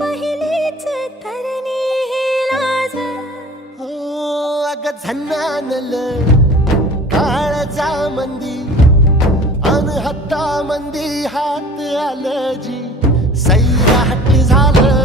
पहिलीच तरणी ही लाज. हो अग झन्नानल काळजा मंदी अन हत्ता मंदी हात आलं जी सैराट झालं